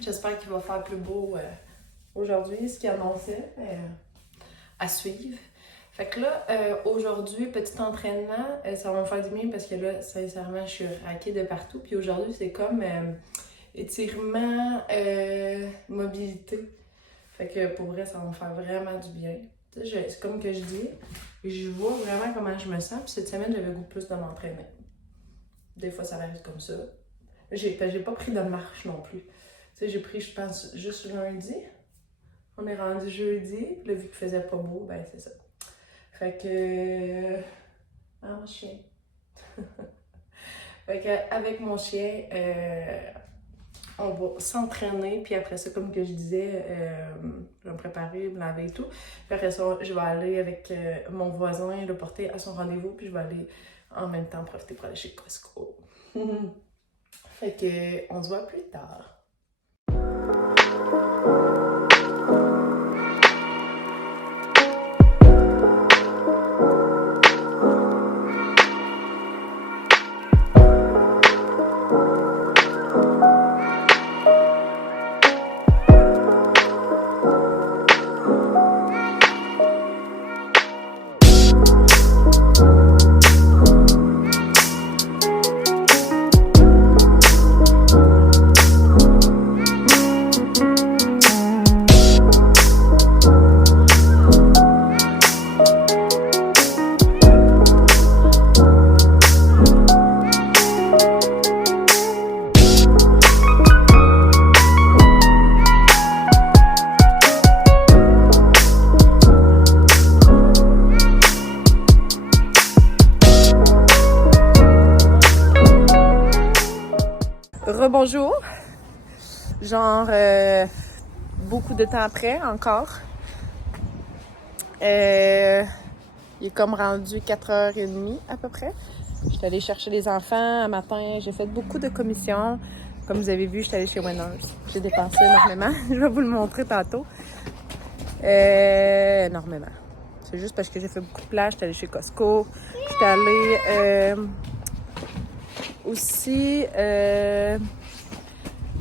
J'espère qu'il va faire plus beau aujourd'hui, ce qu'il annonçait à suivre. Fait que là, aujourd'hui, petit entraînement, ça va me faire du bien parce que là, sincèrement, je suis raquée de partout. Puis aujourd'hui, c'est comme étirement, mobilité. Fait que pour vrai, ça va me faire vraiment du bien. C'est comme que je dis, je vois vraiment comment je me sens. Puis cette semaine, j'avais goût plus de m'entraîner. Des fois, ça arrive comme ça. J'ai pas pris de marche non plus. Tu sais, j'ai pris, je pense, juste lundi. On est rendu jeudi. Puis là, vu qu'il faisait pas beau, ben c'est ça. Fait que... mon chien. Fait que avec mon chien, on va s'entraîner. Puis après ça, comme que je disais, je vais me préparer, me laver et tout. Puis après ça, je vais aller avec mon voisin, le porter à son rendez-vous. Puis je vais aller en même temps profiter pour aller chez Costco. Fait que on se voit plus tard. Rebonjour, genre beaucoup de temps après encore. Il est comme rendu 4h30 à peu près. J'étais allée chercher les enfants un matin, j'ai fait beaucoup de commissions. Comme vous avez vu, j'étais allée chez Winners. J'ai dépensé énormément, je vais vous le montrer tantôt. Énormément. C'est juste parce que j'ai fait beaucoup de plages, j'étais allée chez Costco. J'étais allée aussi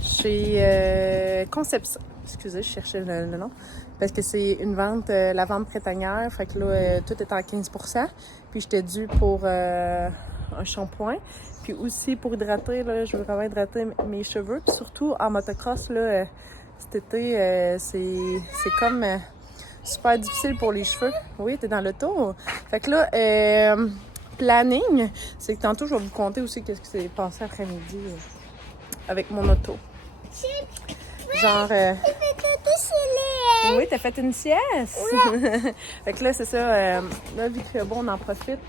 chez Conception. Excusez, je cherchais le nom. Parce que c'est une vente, la vente printanière. Fait que là, tout est en 15%. Puis j'étais due pour un shampoing. Puis aussi pour hydrater, là, je veux vraiment hydrater mes cheveux. Puis surtout en motocross, là, cet été, c'est comme super difficile pour les cheveux. Oui, t'es dans l'auto. Fait que là, planning, c'est que tantôt, je vais vous conter aussi qu'est-ce qui s'est passé après-midi avec mon auto. Genre... Oui, t'as fait une sieste? Ouais. Fait que là, c'est ça. Là, vu que bon, on en profite.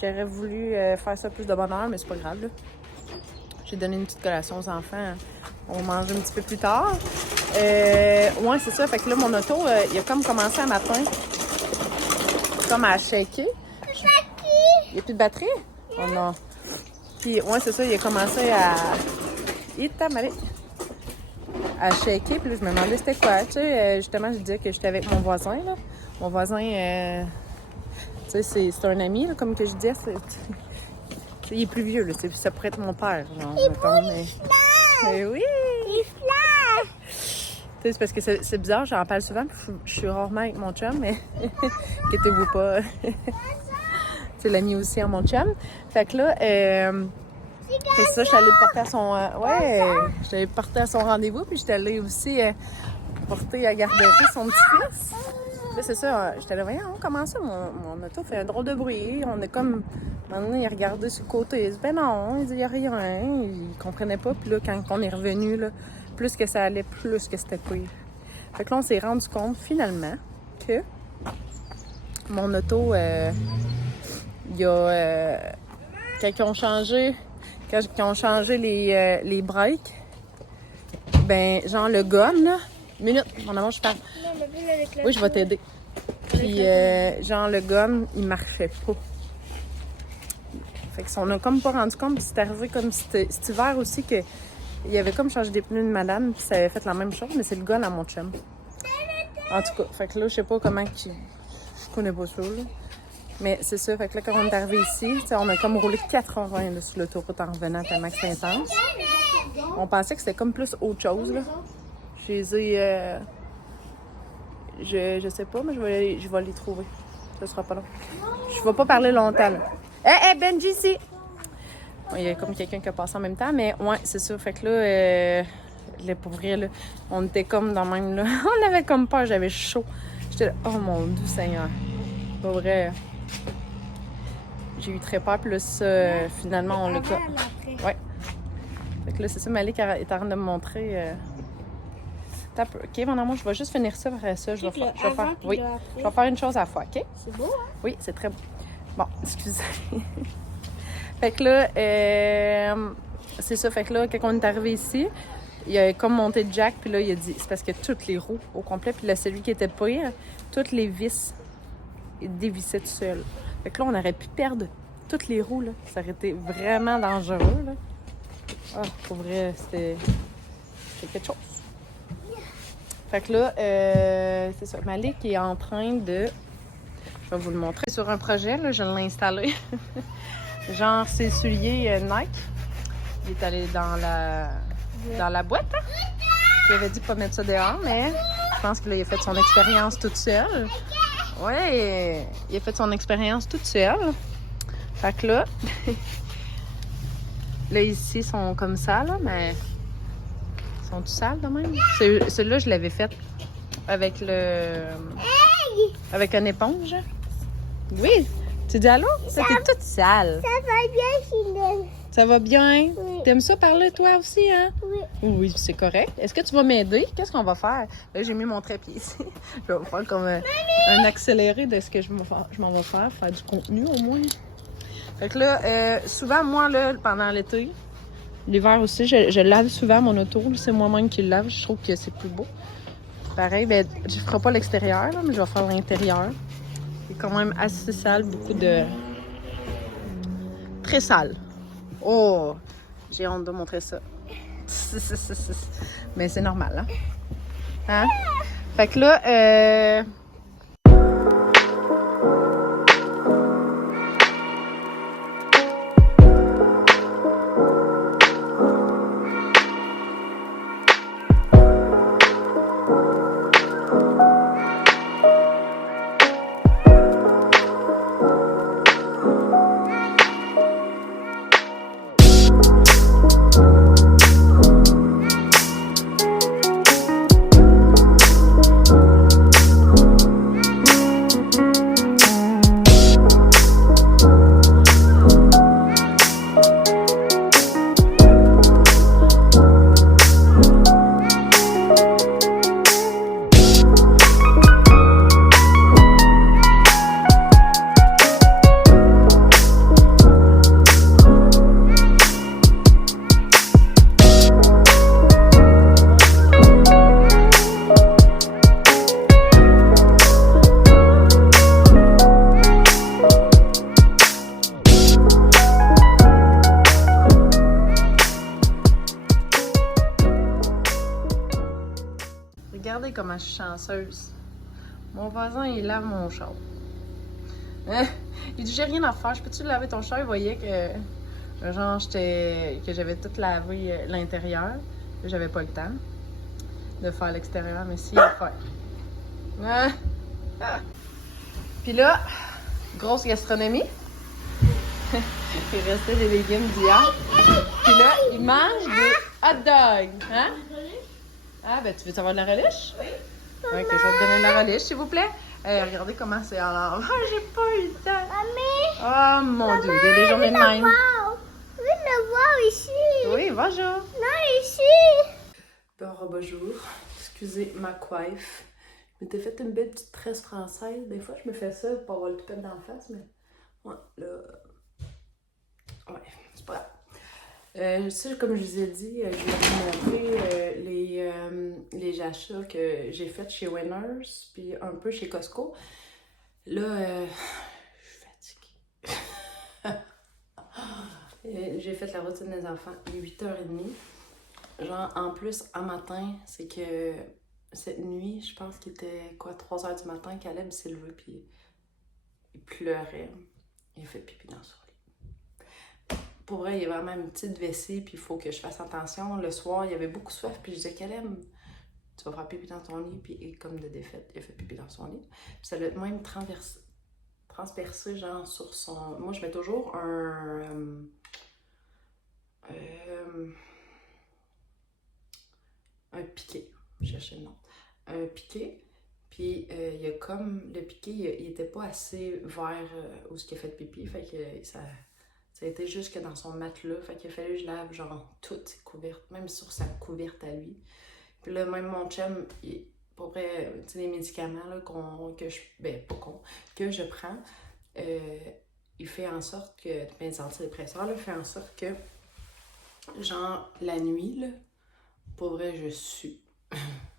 J'aurais voulu faire ça plus de bonne heure, mais c'est pas grave, là. J'ai donné une petite collation aux enfants. On mange un petit peu plus tard. Ouais, c'est ça. Fait que là, mon auto, il a comme commencé un matin. Comme à shaker. Il n'y a plus de batterie? Oh non. Puis, ouais, c'est ça. Il a commencé à... à shaker, puis là, je me demandais c'était quoi, tu sais, justement, je disais que j'étais avec mon voisin, là. Mon voisin, tu sais, c'est un ami, là, comme que je disais, il est plus vieux, là, ça pourrait être mon père, genre, mettons, mais oui! C'est parce que c'est bizarre, j'en parle souvent, puis je suis rarement avec mon chum, mais inquiétez-vous pas. C'est l'ami aussi à mon chum. Fait que là, c'est ça, je suis allée le porter à son... je suis allée le porter à son rendez-vous, puis je suis allée aussi porter à garderie son petit-fils. Là, c'est ça, j'étais là, voyons, comment ça, mon auto fait un drôle de bruit. On est comme... À un moment donné, il a regardé sur le côté, il dit, ben non, il dit, il n'y a rien. Il comprenait pas, puis là, quand on est revenu, là, plus que ça allait, plus que c'était pire. Fait que là, on s'est rendu compte, finalement, que mon auto, il y a... quand ils ont changé les breaks, ben, genre le gun, là. Minute, mon amour, je parle. Oui, je vais t'aider. Puis, genre, le gun, il marchait pas. Fait que on a comme pas rendu compte, puis c'est arrivé comme cet hiver aussi que il avait comme changé des pneus de madame, puis ça avait fait la même chose, mais c'est le gun à mon chum. En tout cas, fait que là, je sais pas comment je connais pas ça, là. Mais c'est ça, fait que là, quand on est arrivé ici, on a comme roulé 80 là, sur l'autoroute en revenant tellement que c'était intense. On pensait que c'était comme plus autre chose, là. Je les ai... je sais pas, mais je vais les trouver. Ça sera pas long. Je vais pas parler longtemps, là. Hé, Benji, ici! Il y a comme quelqu'un qui a passé en même temps, mais ouais, c'est ça. Fait que là, pour vrai, là, on était comme dans le même, là. On avait comme peur, j'avais chaud. J'étais là, oh mon Dieu Seigneur. Pour vrai, j'ai eu très peur, puis là, ça, finalement, on l'a... Ouais. Fait que là, c'est ça, Malik est en train de me montrer... OK, mon amour, je vais juste finir ça après ça. Je vais faire... Oui, je vais faire une chose à la fois, OK? C'est beau, hein? Oui, c'est très beau. Bon, excusez. Fait que là, c'est ça. Fait que là, quand on est arrivé ici, il a comme monté Jack, puis là, il a dit, c'est parce que toutes les roues au complet, puis là, celui qui était pire, toutes les vis, il dévissait tout seul. Fait que là, on aurait pu perdre toutes les roues, là. Ça aurait été vraiment dangereux, là. Ah, pour vrai, c'était quelque chose. Fait que là, c'est ça. Malik est en train de... Je vais vous le montrer. Sur un projet, là, je l'ai installé. Genre, ses souliers Nike. Il est allé dans la boîte. Hein? Il avait dit de pas mettre ça dehors, mais je pense qu'il a fait son expérience toute seule. Ouais, il a fait son expérience toute seule. Fait que là, là, ici, ils sont comme ça, là, mais ils sont tout sales, de même. Celui-là, je l'avais fait avec avec une éponge. Oui, tu dis allô? C'était toute sale. Ça va bien, Chine. Ça va bien? Oui. T'aimes ça parler, toi aussi, hein? Oui. Oui, c'est correct. Est-ce que tu vas m'aider? Qu'est-ce qu'on va faire? Là, j'ai mis mon trépied ici. Je vais faire comme un accéléré de ce que je m'en vais faire du contenu au moins. Fait que là, souvent, moi, là, pendant l'été, l'hiver aussi, je lave souvent mon auto. C'est moi-même qui le lave. Je trouve que c'est plus beau. Pareil, ben, je ferai pas l'extérieur, là, mais je vais faire l'intérieur. C'est quand même assez sale, beaucoup de... Très sale. Oh! J'ai honte de montrer ça. Mais c'est normal, hein? Hein? Fait que là, regardez comment je suis chanceuse. Mon voisin, il lave mon char. Hein? Il dit, j'ai rien à faire. Je peux-tu laver ton char? Il voyait que, genre, que j'avais tout lavé l'intérieur. J'avais pas le temps de faire l'extérieur, mais si, il a fait. Hein? Ah. Puis là, grosse gastronomie. Il restait des légumes d'hier. Puis là, il mange des hot dogs. Hein? Ah, ben, tu veux savoir de la relish? Oui. Ok, je vais te donner de la relish, s'il vous plaît. Regardez comment c'est en l'envers. J'ai pas eu le temps. Mamie! Oh mon Dieu, il y a des journées de même. Je veux le voir ici. Oui, bonjour. Non, ici. Bon, bonjour. Excusez ma coiffe. Je m'étais fait une belle petite tresse française. Des fois, je me fais ça pour avoir le toupette dans la face, mais... Ouais, là... Ouais, c'est pas grave. Ça, comme je vous ai dit, je vais vous montrer les achats que j'ai faits chez Winners, puis un peu chez Costco. Là, je suis fatiguée. J'ai fait la routine des enfants, il est 8h30. Genre, en plus, un matin, c'est que cette nuit, je pense qu'il était, 3h du matin, Caleb s'est levé, puis il pleurait. Il a fait pipi dans son lit. Pour vrai, il y a vraiment une petite vessie, puis il faut que je fasse attention. Le soir, il y avait beaucoup de soif, puis je disais, Caleb, tu vas faire pipi dans ton lit, puis et comme de défaite, il a fait pipi dans son lit. Puis ça l'a même transpercé, genre, sur son... Moi, je mets toujours un piqué, je cherchais le nom. Un piqué, puis il y a comme... Le piqué, il était pas assez vers où ce qu'il a fait pipi, fait que ça a été jusque dans son matelas, fait qu'il a fallu que je lave, genre, toutes ses couvertes, même sur sa couverte à lui. Puis là, même mon chum, pour vrai, tu sais, les médicaments là, que je prends, il fait en sorte que, les antidépresseurs, là, fait en sorte que, genre, la nuit, là, pour vrai, je sue.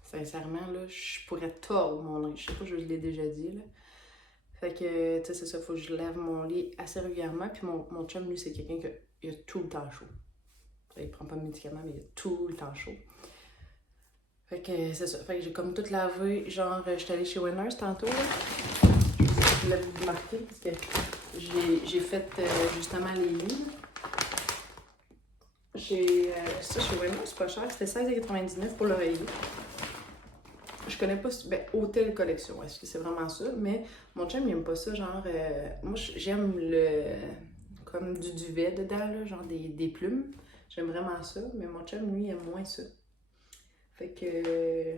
Sincèrement, là, je pourrais tordre mon linge. Je sais pas, je l'ai déjà dit, là. Fait que, tu sais, c'est ça, faut que je lave mon lit assez régulièrement. Puis mon chum, lui, c'est quelqu'un qui a tout le temps chaud. Il prend pas de médicaments, mais il a tout le temps chaud. Fait que c'est ça. Fait que j'ai comme tout lavé. Genre, j'étais allée chez Winners tantôt, là. Je l'avais remarqué parce que j'ai fait justement les lits. Ça, chez Winners, c'est pas cher. C'était 16,99 pour l'oreiller. Je connais pas, Hôtel Collection, est-ce que c'est vraiment ça? Mais mon chum, il aime pas ça, genre, moi, j'aime comme du duvet dedans, là, genre des plumes. J'aime vraiment ça, mais mon chum, lui, aime moins ça. Fait que,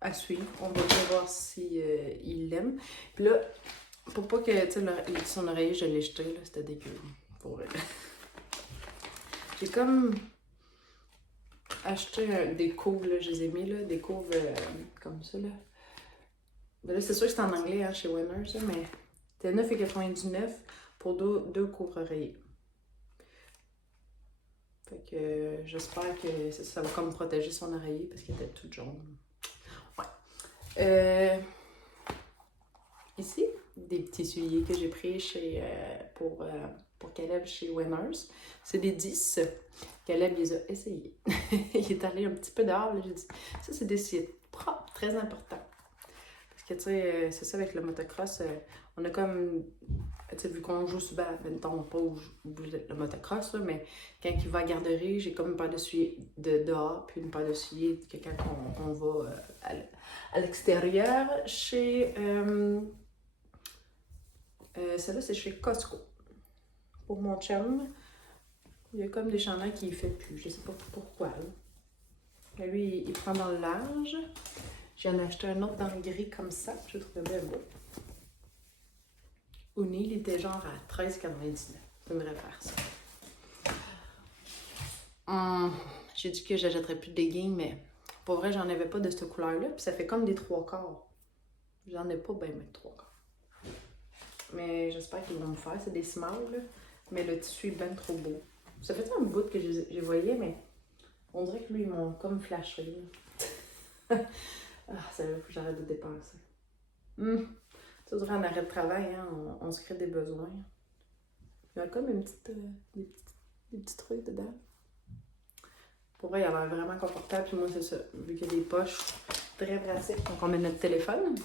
à suivre, on va bien voir si il l'aime. Puis là, pour pas que, tu sais, son oreiller, je l'ai jeté, là, c'était dégueu. Pour vrai. J'ai comme acheté des couves, là, je les ai mis, là, des couves comme ça, là. Ben là, c'est sûr que c'est en anglais, hein, chez Winners, là, mais c'était 9,99 pour deux couvre-oreillers. Fait que j'espère que ça va comme protéger son oreiller parce qu'il était tout jaune. Ouais. Ici, des petits souliers que j'ai pris pour Caleb chez Winners. C'est des 10. Caleb les a essayés. Il est allé un petit peu dehors. J'ai dit, ça, c'est des souliers propres, très importants. Parce que, tu sais, c'est ça avec le motocross. On a comme, tu sais, vu qu'on joue souvent, mettons, pas le motocross, là, mais quand il va à la garderie, j'ai comme une paire de souliers de dehors, puis une paire de souliers que quand on va à l'extérieur. Chez... celle-là, c'est chez Costco. Pour mon chum, il y a comme des chandails qu'il ne fait plus. Je sais pas pourquoi. Là. Lui, il prend dans le large. J'en ai acheté un autre dans le gris comme ça. Je le trouvais bien beau. Uni, il était genre à 13,99. C'est une vraie farce. J'ai dit que j'achèterais plus de leggings, mais pour vrai, j'en avais pas de cette couleur-là. Puis ça fait comme des 3/4. J'en ai pas bien de 3/4. Mais j'espère qu'ils vont me faire. C'est des small, là. Mais le tissu est bien trop beau. Ça fait un bout que je les voyais, mais on dirait que lui, ils m'ont comme flashé. Ah, ça faut que j'arrête de dépenser. Ça dirait en arrêt de travail, hein, on se crée des besoins. Il y a comme des petits trucs dedans. Pour vrai, il a l'air vraiment confortable. Puis moi, c'est ça. Vu qu'il y a des poches très pratiques, donc on met notre téléphone.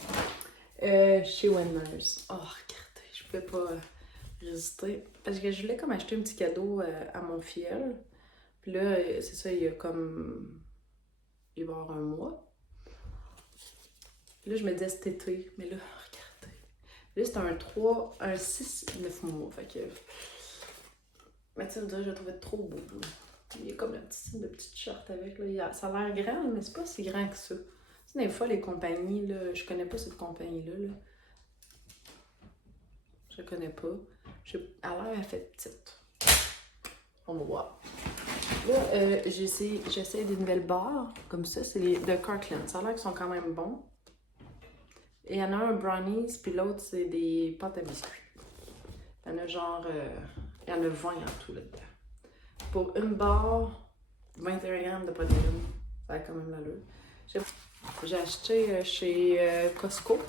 Chez Winners. Oh, regardez, je pouvais pas résister. Parce que je voulais comme acheter un petit cadeau à mon filleul. Puis là, c'est ça, il y a comme... Il va y avoir un mois. Puis là, je me disais cet été. Mais là, regardez. Là, c'était un 6-9 mois. Fait que... Mais tu sais, je le trouvais trop beau. Là. Il y a comme un petit signe de petite short avec. Là. Ça a l'air grand, mais c'est pas si grand que ça. Tu sais, des fois, les compagnies, là, je connais pas cette compagnie-là. Là. Je connais pas. Alors, elle fait petite. On va voir. Là, j'essaie des nouvelles barres. Comme ça, c'est les de Kirkland. Ça a l'air qu'ils sont quand même bons. Et il y en a un brownies, puis l'autre, c'est des pâtes à biscuits. Il y en a genre... il y en a 20 en tout là-dedans. Pour une barre, 21 grammes de protéines. Ça a quand même l'allure. J'ai acheté chez Costco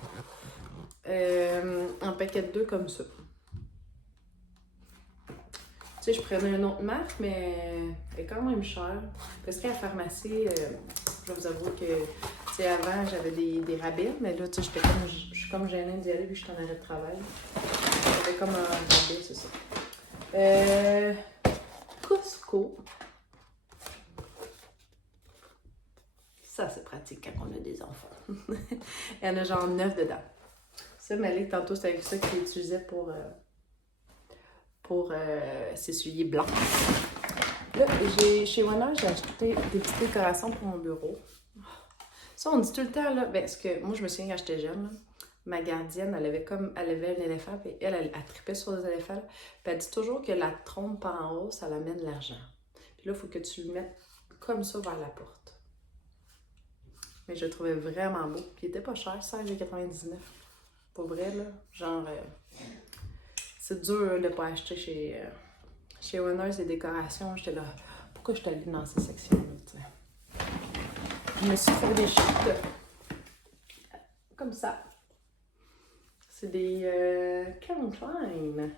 un paquet de 2 comme ça. Tu sais, je prenais une autre marque, mais elle est quand même chère. Parce qu'à la pharmacie, je vais vous avouer que, tu sais, avant, j'avais des rabais, mais là, tu sais, je suis comme gênée d'y aller, vu que je suis en arrêt de travail. J'avais comme un rabais, c'est ça. Costco. Ça, c'est pratique quand on a des enfants. Il y en a genre 9 dedans. Ça, Malik, tantôt, c'était avec ça qu'il utilisait pour s'essuyer blanc. Là, chez Warner, j'ai acheté des petites décorations pour mon bureau. Ça, on dit tout le temps, là, ben, parce que moi, je me souviens quand j'étais jeune, là, ma gardienne, elle avait un éléphant, puis elle tripait sur les éléphants, puis elle dit toujours que la trompe en haut, ça l'amène l'argent. Puis là, il faut que tu le mettes comme ça vers la porte. Mais je le trouvais vraiment beau, puis il était pas cher, 16,99. Pour vrai, là, genre, c'est dur de pas acheter chez Winners des décorations. J'étais là, pourquoi je suis allée dans ces sections-là, tu sais. Je me suis fait des chutes comme ça. C'est des Calvin Klein.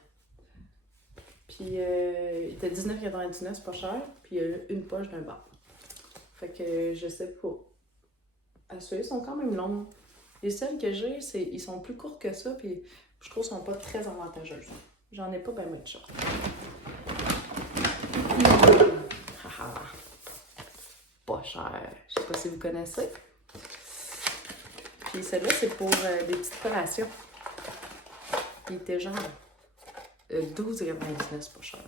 Puis, il était 19,99, c'est pas cher. Puis, il y a une poche d'un bar. Fait que, je sais pas. Ceux-là sont quand même longs. Les celles que j'ai, ils sont plus courts que ça, puis je trouve qu'ils sont pas très avantageuses. J'en ai pas bien moins de shorts. Pas cher. Je sais pas si vous connaissez. Puis celle-là, c'est pour des petites collations. Il était genre 12,99, c'est pas cher.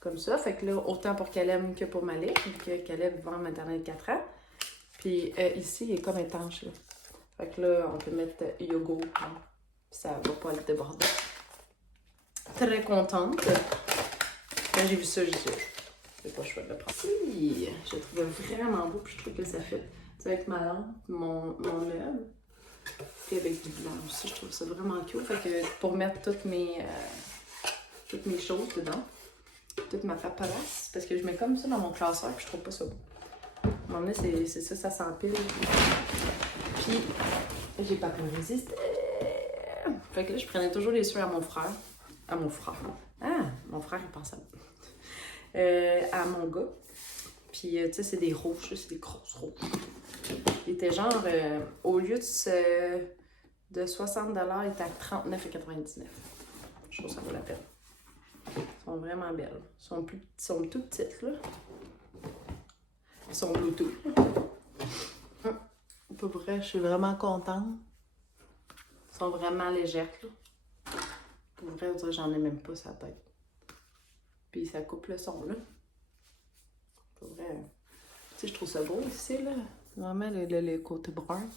Comme ça, fait que là, autant pour Caleb que pour Malik, que Caleb vend maternelle de 4 ans. Puis ici, il est comme étanche, là. Fait que là, on peut mettre yogourt, hein. Ça va pas le déborder. Très contente. Quand j'ai vu ça, j'ai dit, j'ai pas le choix de le prendre. Si, je le trouvais vraiment beau, puis je trouve que ça fait. Tu sais, avec ma lampe, mon meuble, puis avec du blanc aussi, je trouve ça vraiment cool. Fait que pour mettre toutes mes choses dedans, toute ma paperasse, parce que je mets comme ça dans mon classeur, puis je trouve pas ça beau. À un moment donné, c'est ça, ça s'empile. Puis, j'ai pas pu résister. Fait que là, je prenais toujours les sueurs à mon frère. À mon frère. Ah, mon frère, il pense à moi. À mon gars. Puis, tu sais, c'est des rouges, c'est des grosses rouges. Il était genre, au lieu de 60$, il était à 39,99$. Je trouve que ça vaut la peine. Elles sont vraiment belles. Elles sont toutes petites, là. Elles sont Bluetooth. Pour vrai, je suis vraiment contente. Elles sont vraiment légères, là. Pour vrai, on dirait que j'en ai même pas sa tête. Puis ça coupe le son, là. Pour vrai. Tu sais, je trouve ça beau ici, là. Vraiment, le côté brun.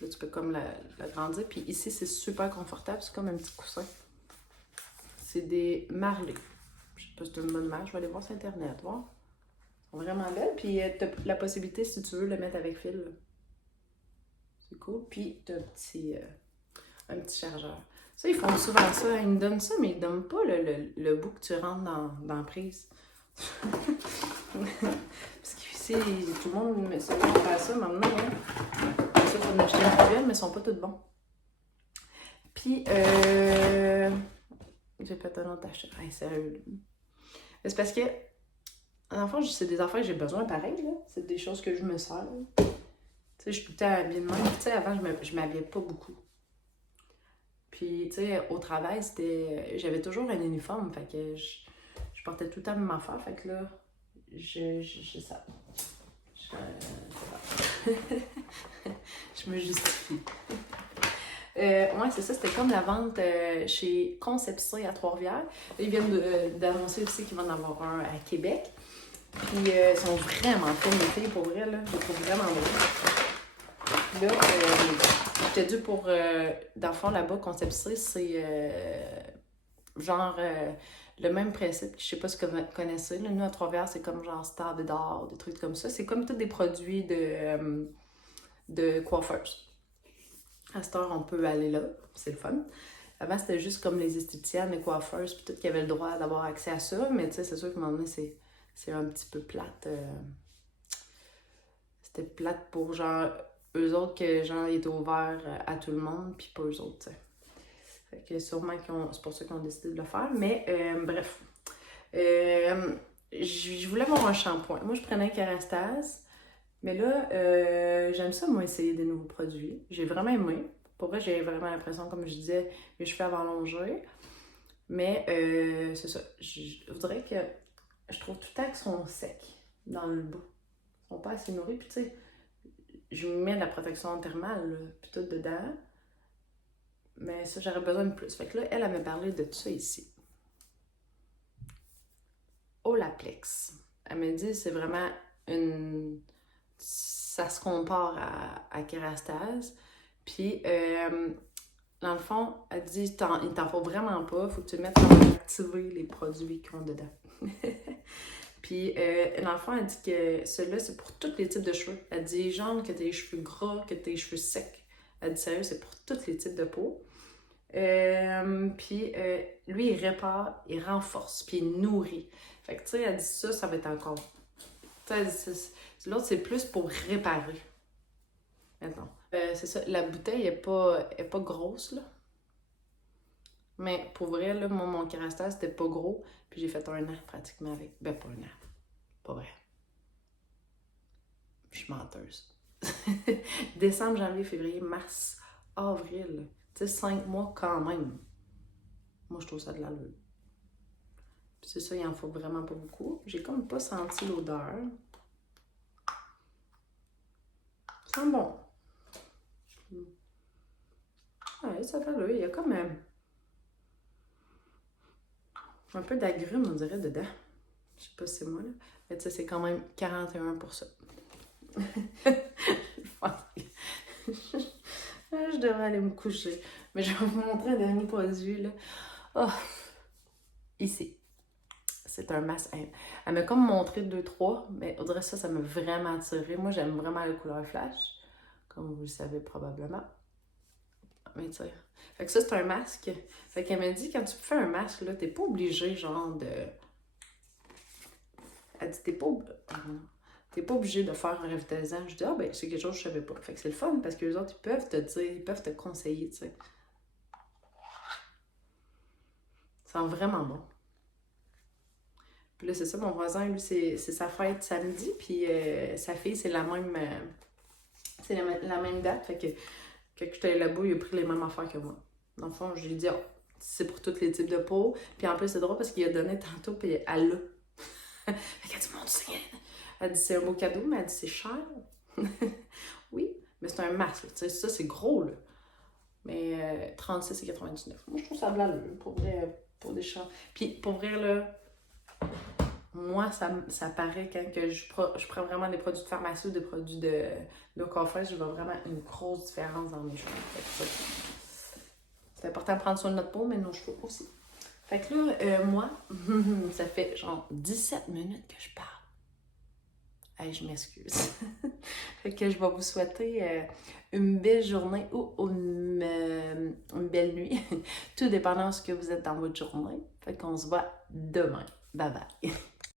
Là, tu peux comme l'agrandir. Puis ici, c'est super confortable. C'est comme un petit coussin. C'est des marlés. Je sais pas si c'est une bonne marque. Je vais aller voir sur Internet, voir. Elles sont vraiment belles. Puis t'as la possibilité, si tu veux, le mettre avec fil, là. C'est cool. Puis t'as un petit chargeur. Ça, ils font souvent ça. Ils me donnent ça, mais ils ne donnent pas le bout que tu rentres dans la prise. Parce qu'ici, tout le monde me sait faire ça maintenant. Hein. Ça, pour m'acheter une poubelle, mais ils sont pas tous bons. Puis, j'ai fait un autre achat. Hey, sérieux. C'est parce que, en fait, c'est des affaires que j'ai besoin pareil, là. C'est des choses que je me sers. Tu sais, je suis tout le temps habillée de même. Tu sais, avant, je m'habillais pas beaucoup. Puis, tu sais, au travail, j'avais toujours un uniforme. Fait que je portais tout le temps la même affaire. Fait que là, je ça. Je me justifie. Ouais, c'est ça. C'était comme la vente chez Conception à Trois-Rivières. Ils viennent d'annoncer aussi qu'ils vont en avoir un à Québec. Puis, ils sont vraiment fines, les filles, pour vrai, là. Je les trouve vraiment beaux. Là, j'étais due pour, dans le fond, là-bas, Conception, c'est genre le même principe. Je sais pas ce que vous connaissez. Là. Nous, à Trois-Rivières, c'est comme genre Star d'or, des trucs comme ça. C'est comme tous des produits de coiffeuses. À cette heure, on peut aller là. C'est le fun. Avant, c'était juste comme les esthéticiennes, les coiffeuses, puis tout qui avaient le droit d'avoir accès à ça. Mais tu sais, c'est sûr qu'à un moment donné, c'est un petit peu plate. C'était plate pour genre eux autres que genre ils étaient ouverts à tout le monde, puis pas eux autres, tu sais. Fait que sûrement c'est pour ça qu'ils ont décidé de le faire. Mais bref. Je voulais avoir un shampoing. Moi, je prenais un Kerastase. Mais là, j'aime ça, moi, essayer des nouveaux produits. J'ai vraiment aimé. Pour vrai, j'ai vraiment l'impression, comme je disais, mes cheveux avant longés. Mais c'est ça. Je voudrais que je trouve tout le temps qu'ils sont secs dans le bout. sont pas assez nourris. Puis tu sais, je mets de la protection thermale, là, puis tout dedans. Mais ça, j'aurais besoin de plus. Fait que là, elle m'a parlé de tout ça ici. Olaplex. Elle m'a dit c'est vraiment une... Ça se compare à Kerastase. Puis, dans le fond, elle dit il t'en faut vraiment pas. Faut que tu mettes à activer les produits qu'ils ont dedans. Puis, dans le fond, elle dit que celui-là, c'est pour tous les types de cheveux. Elle dit genre que t'as les cheveux gras, que t'as les cheveux secs. Elle dit sérieux, c'est pour tous les types de peau. Puis, lui, il répare, il renforce, puis il nourrit. Fait que, tu sais, elle dit ça, ça va être encore... Tu sais, l'autre, c'est plus pour réparer. Maintenant. C'est ça, la bouteille est pas grosse, là. Mais pour vrai, là, mon Kerastase, c'était pas gros. Puis j'ai fait 1 an pratiquement avec. Ben, pas 1 an. Pas vrai. Je suis menteuse. Décembre, janvier, février, mars, avril. Tu sais, 5 mois quand même. Moi, je trouve ça de l'allure. Puis c'est ça, il en faut vraiment pas beaucoup. J'ai comme pas senti l'odeur. Ça sent bon. Ouais, ça fait l'œil. Il y a comme un peu d'agrumes, on dirait, dedans. Je sais pas si c'est moi, là. Mais tu sais, c'est quand même 41%. Je devrais aller me coucher. Mais je vais vous montrer un dernier produit, là. Oh, ici. C'est un masque. Elle m'a comme montré 2-3, mais on dirait ça m'a vraiment attiré. Moi, j'aime vraiment la couleur flash, comme vous le savez probablement. Mais tu sais. Fait que ça, c'est un masque. Fait qu'elle m'a dit, quand tu fais un masque, là, t'es pas obligé, genre, de... Elle dit, t'es pas obligé de faire un revitalisant. Je dis, ah ben, c'est quelque chose que je savais pas. Fait que c'est le fun, parce que les autres, ils peuvent te dire, ils peuvent te conseiller, tu sais. Ça sent vraiment bon. Puis là, c'est ça, mon voisin, lui, c'est sa fête samedi, puis sa fille, c'est la même... c'est la même date, fait que quand j'étais là-bas, il a pris les mêmes affaires que moi. Dans le fond, je lui ai dit, oh, c'est pour tous les types de peau. Puis en plus, c'est drôle parce qu'il a donné tantôt, puis elle l'a. Fait qu'elle dit, mon Dieu, elle dit, c'est un beau cadeau, mais elle dit, c'est cher. Oui, mais c'est un masque, tu sais, ça, c'est gros, là. Mais 36,99. Moi, je trouve ça blanc, pour des chats. Puis pour vrai, là, moi, ça paraît quand que je prends vraiment des produits de pharmacie ou des produits de coiffeur, je vois vraiment une grosse différence dans mes cheveux. C'est important de prendre soin de notre peau, mais nos cheveux aussi. Fait que là, moi, ça fait genre 17 minutes que je parle. Hey, je m'excuse. Fait que je vais vous souhaiter une belle journée ou une belle nuit. Tout dépendant de ce que vous êtes dans votre journée. Fait qu'on se voit demain. Bye bye.